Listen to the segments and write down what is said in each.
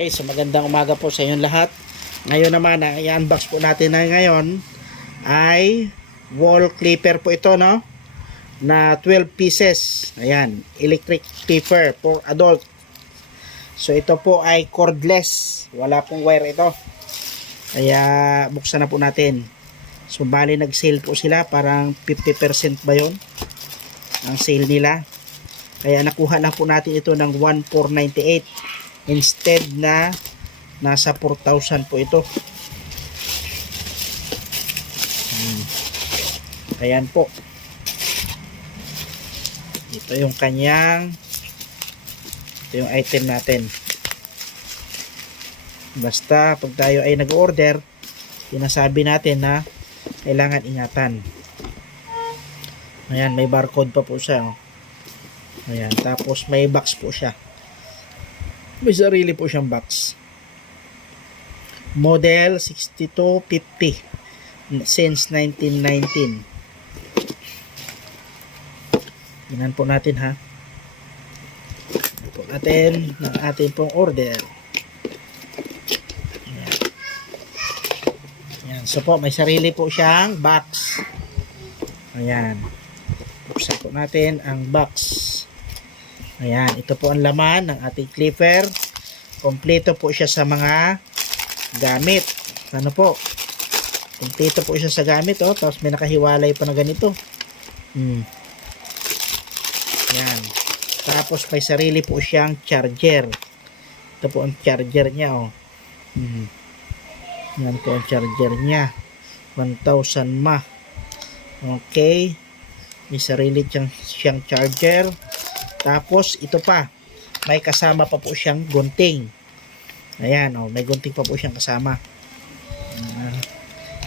Okay, so magandang umaga po sa inyong lahat. Ngayon naman, ang i-unbox po natin na ngayon ay wall clipper po ito, no? Na 12 pieces. Ayan, electric clipper for adult. So ito po ay cordless. Wala pong wire ito. Kaya buksan na po natin. So bali nag-sale po sila, parang 50% ba yun ang sale nila. Kaya nakuha lang po natin ito ng 1,498 instead na nasa 4,000 po ito. Ayan po. Ito yung kanyang, ito yung item natin. Basta pag tayo ay nag-order, sinasabi natin na kailangan ingatan. Ayan, may barcode pa po siya. Ayan, tapos may box po siya. May sarili po siyang box. Model 6250 since 1919. Tingnan po natin ha. Tingnan po natin ng ating pong order. Ayan. Ayan. So po, may sarili po siyang box. Ayan. Buksan po natin ang box. Ayan, ito po ang laman ng ating clipper. Kompleto po siya sa mga gamit. Ano po? Kompleto po siya sa gamit, oh. Tapos may nakahiwalay pa na ganito. Ayan. Tapos may sarili po siyang charger. Ito po ang charger niya, oh. Yan po ang charger niya. 1,000 mAh. Okay. May sarili siyang charger. Tapos ito pa, may kasama pa po siyang gunting. Ayan, oh, may gunting pa po siyang kasama.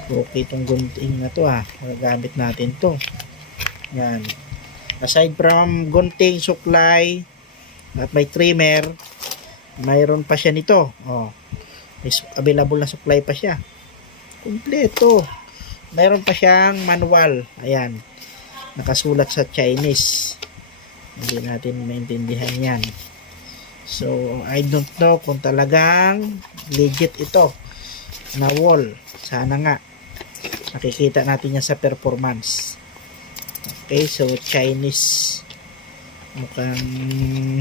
Okay itong gunting na to ha. Magagamit natin to. Ayan. Aside from gunting, suklay, at may trimmer, mayroon pa siya nito. Oh, may available na supply pa siya. Kompleto. Mayroon pa siyang manual. Ayan. Nakasulat sa Chinese. Hindi natin maintindihan yan. So, I don't know kung talagang legit ito na wall. Sana nga. Nakikita natin yan sa performance. Okay, so Chinese. Mukhang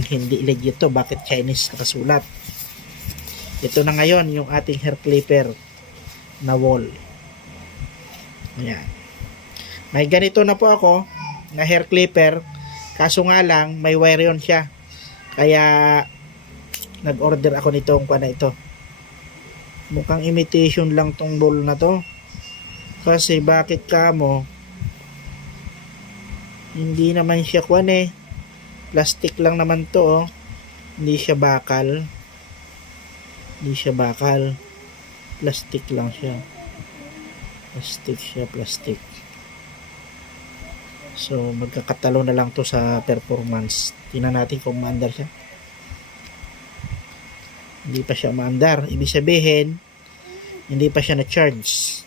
hindi legit to. Bakit Chinese nakasulat? Ito na ngayon yung ating hair clipper na wall. Ayan. May ganito na po ako na hair clipper. Kaso nga lang, may wire yun siya. Kaya, nag-order ako nitong na ito. Mukhang imitation lang tong bowl na to. Kasi, bakit kamo? Hindi naman siya plastic lang naman to, oh. Hindi siya bakal. Hindi siya bakal. Plastic lang siya. Plastic siya, plastic. So, magkakatalo na lang to sa performance. Tingnan natin kung maandar siya. Hindi pa siya maandar. Ibig sabihin, hindi pa siya na-charge.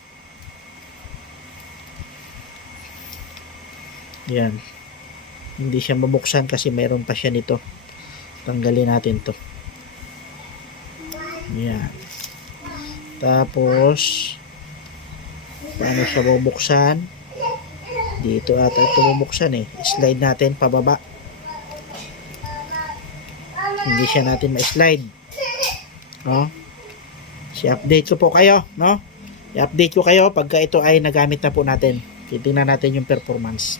Yan. Hindi siya mabuksan kasi mayroon pa siya nito. Tanggalin natin to. Yan. Tapos, paano siya mabuksan? Dito ata ito bubuksan eh. Slide natin pababa. Hindi siya natin ma-slide. No? I-update ko po kayo, no? I-update ko kayo pagka ito ay nagamit na po natin. Titingnan natin yung performance.